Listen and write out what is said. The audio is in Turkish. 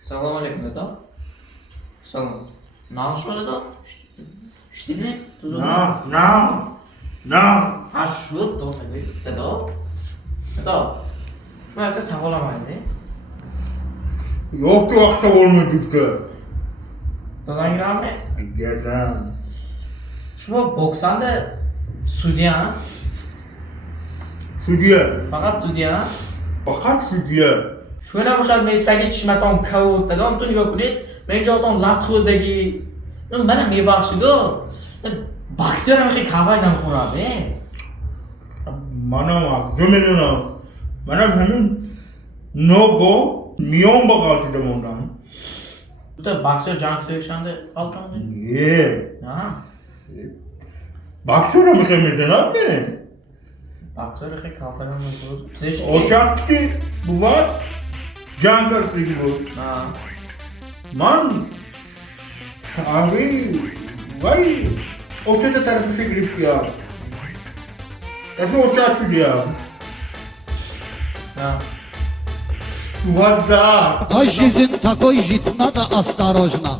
Салам алейкум, дада. Салам. Наш дада? Что ты? Na. А что то дада? Dada. Bu yerda sağolamaydı. Yoktu aksa olmadıkta. Dadang rahmi. Gezem. Şu boksanda sudya. Sudya. Fakat sudya. Fakat sudya. Şöyle boşal meydagi chishmaton kavut dada. Ontun yokuli. Men joton latxudagi. Mana me baxshido. Boksyor ham kavaydan quradi. Manam gömenona. Manam hemen no go miyon bakaltı da ondan. Bu da boksyor jang söylüşende altandı. Ye. Ha. Baksana mı sen abi? Boksyor kaltagan mı? Siz Ocak ki bu var. Can karısı gibi bu. Ha. Man. Abi. Vay. O şeyde tarafı şey girip ya. Efe ocak şu ya. Ha. Вода. А жизнь такой жить надо осторожно.